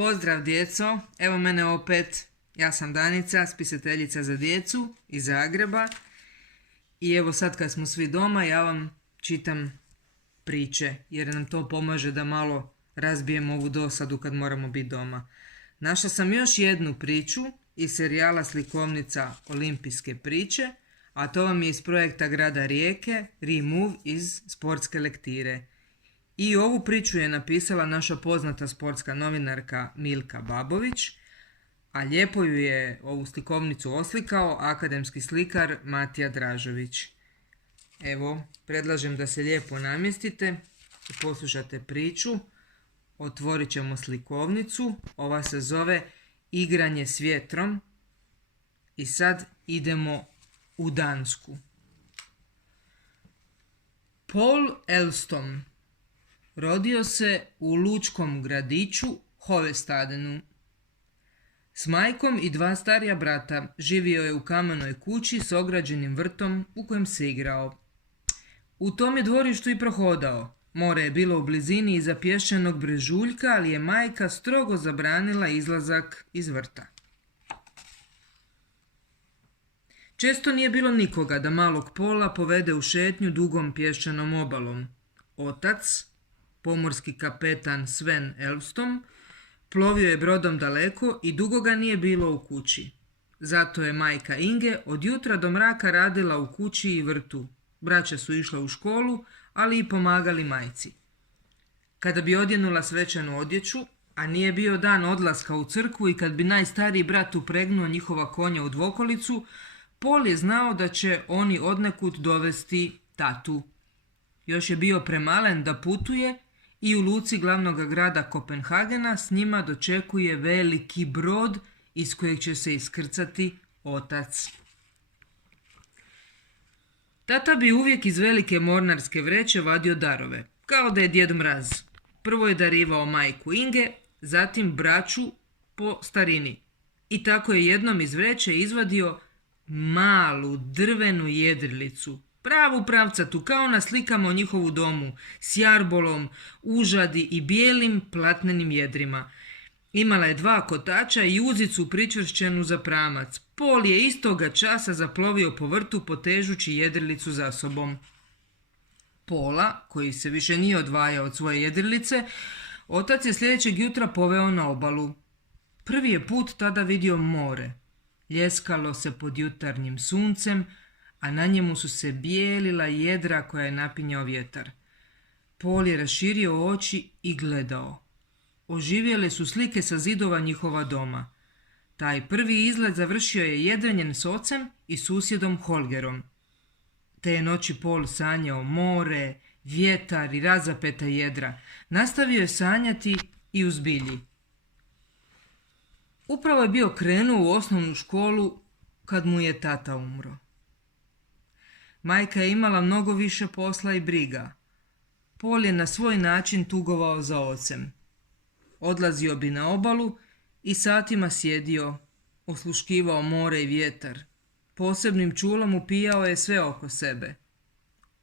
Pozdrav djeco, evo mene opet, ja sam Danica, spisateljica za djecu iz Zagreba i evo sad kad smo svi doma ja vam čitam priče jer nam to pomaže da malo razbijemo ovu dosadu kad moramo biti doma. Našla sam još jednu priču iz serijala Slikovnica Olimpijske priče, a to vam je iz projekta grada Rijeke, Remove iz sportske lektire. I ovu priču je napisala naša poznata sportska novinarka Milka Babović, a lijepo ju je ovu slikovnicu oslikao akademski slikar Matija Dražović. Evo, predlažem da se lijepo namjestite i poslušate priču. Otvorit ćemo slikovnicu, ova se zove Igranje s vjetrom i sad idemo u Dansku. Paul Elstom rodio se u lučkom gradiću Hovestadenu. S majkom i dva starija brata živio je u kamenoj kući s ograđenim vrtom u kojem se igrao. U tom je dvorištu i prohodao. More je bilo u blizini iza pješčanog brežuljka, ali je majka strogo zabranila izlazak iz vrta. Često nije bilo nikoga da malog Pola povede u šetnju dugom pješčanom obalom. Otac, pomorski kapetan Sven Elstom, plovio je brodom daleko i dugo ga nije bilo u kući. Zato je majka Inge od jutra do mraka radila u kući i vrtu. Braća su išla u školu, ali i pomagali majci. Kada bi odjenula svečanu odjeću, a nije bio dan odlaska u crkvu i kad bi najstariji brat upregnuo njihova konja u dvokolicu, Pol je znao da će oni odnekud dovesti tatu. Još je bio premalen da putuje i u luci glavnog grada Kopenhagena s njima dočekuje veliki brod iz kojeg će se iskrcati otac. Tata bi uvijek iz velike mornarske vreće vadio darove, kao da je Djed Mraz. Prvo je darivao majku Inge, zatim braću po starini. I tako je jednom iz vreće izvadio malu drvenu jedrilicu, pravu pravcatu, kao na slikama o njihovu domu, s jarbolom, užadi i bijelim platnenim jedrima. Imala je dva kotača i uzicu pričvršćenu za pramac. Pol je istoga časa zaplovio po vrtu potežući jedrilicu za sobom. Pola, koji se više nije odvajao od svoje jedrilice, otac je sljedećeg jutra poveo na obalu. Prvi je put tada vidio more. Ljeskalo se pod jutarnjim suncem, a na njemu su se bijelila jedra koja je napinjao vjetar. Pol je raširio oči i gledao. Oživjele su slike sa zidova njihova doma. Taj prvi izlet završio je jedrenjem s ocem i susjedom Holgerom. Te je noći Pol sanjao more, vjetar i razapeta jedra. Nastavio je sanjati i u zbilji. Upravo je bio krenuo u osnovnu školu kad mu je tata umro. Majka je imala mnogo više posla i briga. Pol je na svoj način tugovao za ocem. Odlazio bi na obalu i satima sjedio, osluškivao more i vjetar. Posebnim čulom upijao je sve oko sebe.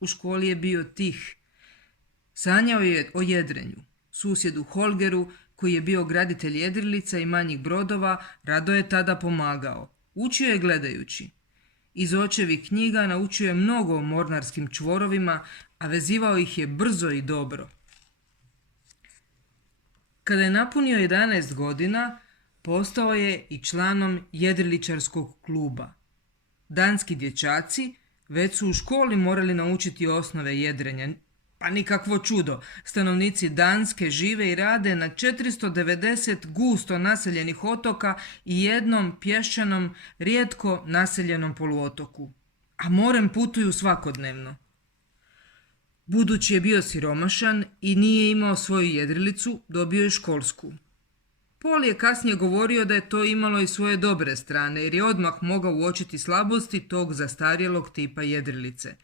U školi je bio tih. Sanjao je o jedrenju. Susjedu Holgeru, koji je bio graditelj jedrilica i manjih brodova, rado je tada pomagao. Učio je gledajući. Iz očevih knjiga naučio je mnogo o mornarskim čvorovima, a vezivao ih je brzo i dobro. Kada je napunio 11 godina, postao je i članom jedriličarskog kluba. Danski dječaci već su u školi morali naučiti osnove jedrenja. Pa nikakvo čudo, stanovnici Danske žive i rade na 490 gusto naseljenih otoka i jednom pješčanom, rijetko naseljenom poluotoku. A morem putuju svakodnevno. Budući je bio siromašan i nije imao svoju jedrilicu, dobio je školsku. Pol je kasnije govorio da je to imalo i svoje dobre strane, jer je odmah mogao uočiti slabosti tog zastarjelog tipa jedrilice.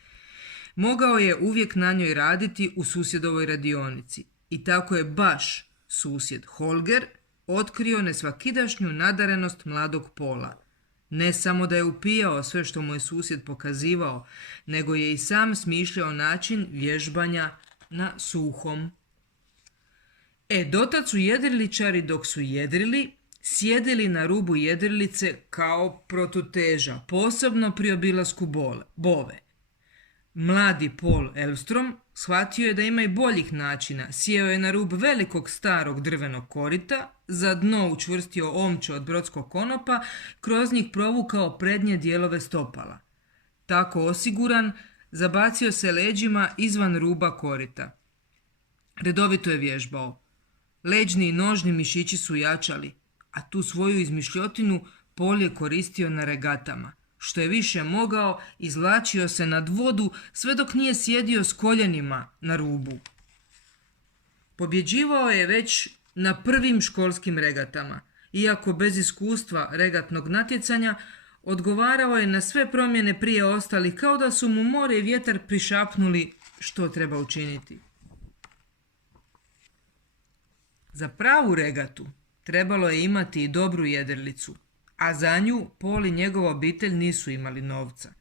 Mogao je uvijek na njoj raditi u susjedovoj radionici. I tako je baš susjed Holger otkrio nesvakidašnju nadarenost mladog Pola. Ne samo da je upijao sve što mu je susjed pokazivao, nego je i sam smišljao način vježbanja na suhom. Dotad su jedriličari dok su jedrili, sjedili na rubu jedrilice kao protuteža, posebno pri obilasku bove. Mladi Paul Elvstrom shvatio je da ima i boljih načina. Sjeo je na rub velikog starog drvenog korita, za dno učvrstio omče od brodskog konopa, kroz njih provukao prednje dijelove stopala. Tako osiguran, zabacio se leđima izvan ruba korita. Redovito je vježbao. Leđni i nožni mišići su jačali, a tu svoju izmišljotinu Paul je koristio na regatama. Što je više mogao, izvlačio se nad vodu sve dok nije sjedio s koljenima na rubu. Pobjeđivao je već na prvim školskim regatama. Iako bez iskustva regatnog natjecanja, odgovarao je na sve promjene prije ostalih kao da su mu more i vjetar prišapnuli što treba učiniti. Za pravu regatu trebalo je imati i dobru jedrilicu, a za nju Paul i njegova obitelj nisu imali novca.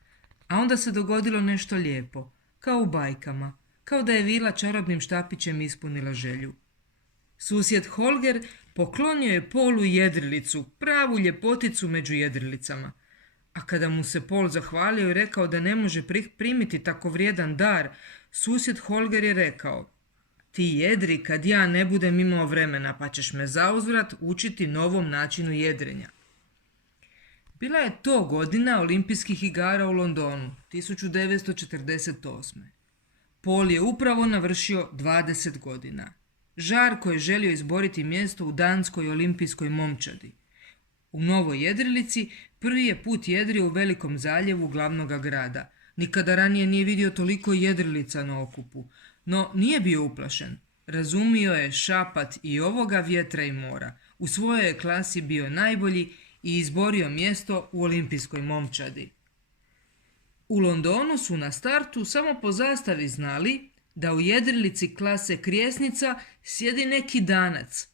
A onda se dogodilo nešto lijepo, kao u bajkama, kao da je vila čarobnim štapićem ispunila želju. Susjed Holger poklonio je Paulu jedrilicu, pravu ljepoticu među jedrilicama. A kada mu se Paul zahvalio i rekao da ne može primiti tako vrijedan dar, susjed Holger je rekao: ti jedri kad ja ne budem imao vremena, pa ćeš me zauzvrat učiti novom načinu jedrenja. Bila je to godina olimpijskih igara u Londonu, 1948. Paul je upravo navršio 20 godina. Žarko je želio izboriti mjesto u danskoj olimpijskoj momčadi. U novoj jedrilici prvi je put jedrio u velikom zaljevu glavnoga grada. Nikada ranije nije vidio toliko jedrilica na okupu, no nije bio uplašen. Razumio je šapat i ovoga vjetra i mora. U svojoj je klasi bio najbolji i izborio mjesto u olimpijskoj momčadi. U Londonu su na startu samo po zastavi znali da u jedrilici klase Krijesnica sjedi neki Danac,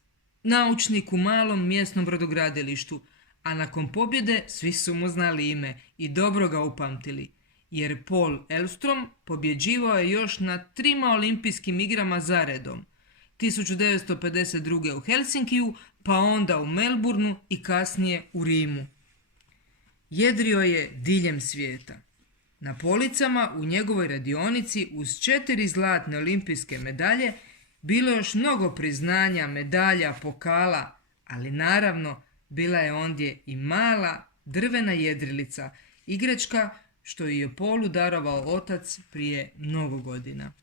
naučnik u malom mjesnom brodogradilištu, a nakon pobjede svi su mu znali ime i dobro ga upamtili, jer Paul Elvstrom pobjeđivao je još na 3 olimpijskim igrama zaredom, 1952. u Helsinkiju, pa onda u Melbourneu i kasnije u Rimu. Jedrio je diljem svijeta. Na policama u njegovoj radionici uz 4 zlatne olimpijske medalje bilo je još mnogo priznanja, medalja, pokala, ali naravno bila je ondje i mala drvena jedrilica, igračka što ju je Paulu darovao otac prije mnogo godina.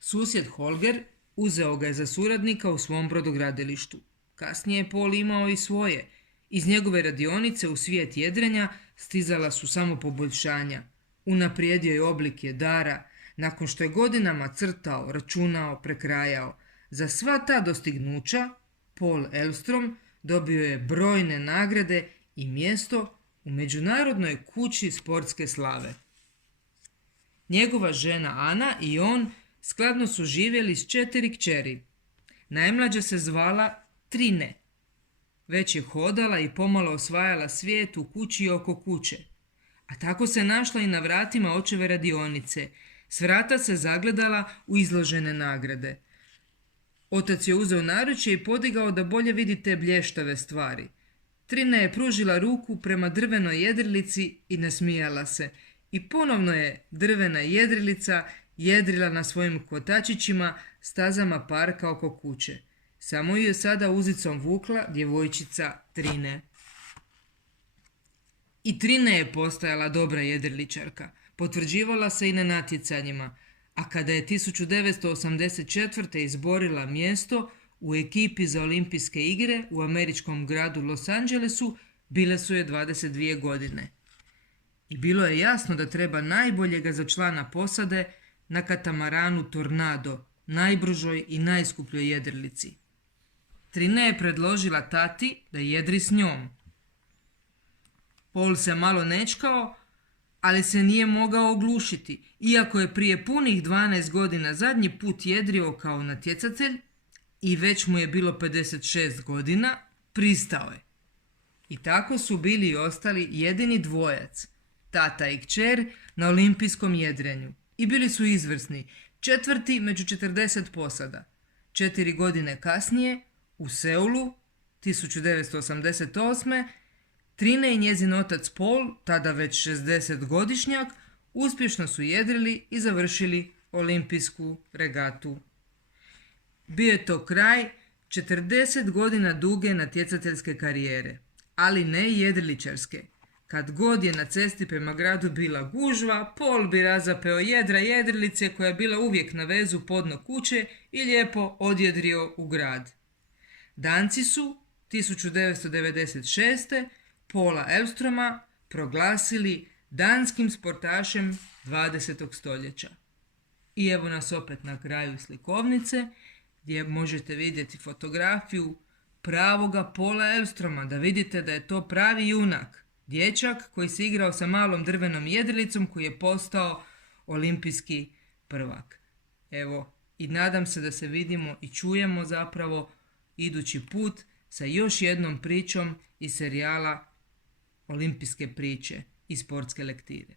Susjed Holger uzeo ga je za suradnika u svom brodogradilištu. Kasnije je Paul imao i svoje. Iz njegove radionice u svijet jedrenja stizala su samo poboljšanja. Unaprijedio je oblik jedara, nakon što je godinama crtao, računao, prekrajao. Za sva ta dostignuća Paul Elvstrom dobio je brojne nagrade i mjesto u Međunarodnoj kući sportske slave. Njegova žena Ana i on skladno su živjeli s 4 kćeri. Najmlađa se zvala Trine. Već je hodala i pomalo osvajala svijet u kući i oko kuće. A tako se našla i na vratima očeve radionice. S vrata se zagledala u izložene nagrade. Otac je uzeo naručje i podigao da bolje vidi te blještave stvari. Trina je pružila ruku prema drvenoj jedrilici i nasmijala se. I ponovno je drvena jedrilica jedrila na svojim kotačićima stazama parka oko kuće. Samo ju je sada uzicom vukla djevojčica Trine. I Trine je postajala dobra jedriličarka. Potvrđivala se i na natjecanjima, a kada je 1984. izborila mjesto u ekipi za olimpijske igre u američkom gradu Los Angelesu, bile su je 22 godine. I bilo je jasno da treba najboljega za člana posade na katamaranu Tornado, najbržoj i najskupljoj jedrilici. Trine je predložila tati da jedri s njom. Paul se malo nečkao, ali se nije mogao oglušiti. Iako je prije punih 12 godina zadnji put jedrio kao natjecatelj i već mu je bilo 56 godina, pristao je. I tako su bili i ostali jedini dvojac, tata i kćer, na olimpijskom jedrenju. I bili su izvrsni, 4. među 40 posada. 4 godine kasnije, u Seulu, 1988. Trine i njezin otac Paul, tada već 60-godišnjak, uspješno su jedrili i završili olimpijsku regatu. Bio je to kraj 40 godina duge natjecateljske karijere, ali ne jedriličarske. Kad god je na cesti prema gradu bila gužva, Paul bi razapeo jedra jedrilice koja je bila uvijek na vezu podno kuće i lijepo odjedrio u grad. Danci su 1996. Paula Elvstroma proglasili danskim sportašem 20. stoljeća. I evo nas opet na kraju slikovnice gdje možete vidjeti fotografiju pravoga Paula Elvstroma, da vidite da je to pravi junak, dječak koji se igrao sa malom drvenom jedrilicom koji je postao olimpijski prvak. Evo, i nadam se da se vidimo i čujemo zapravo idući put sa još jednom pričom iz serijala Olimpijske priče i sportske lektire.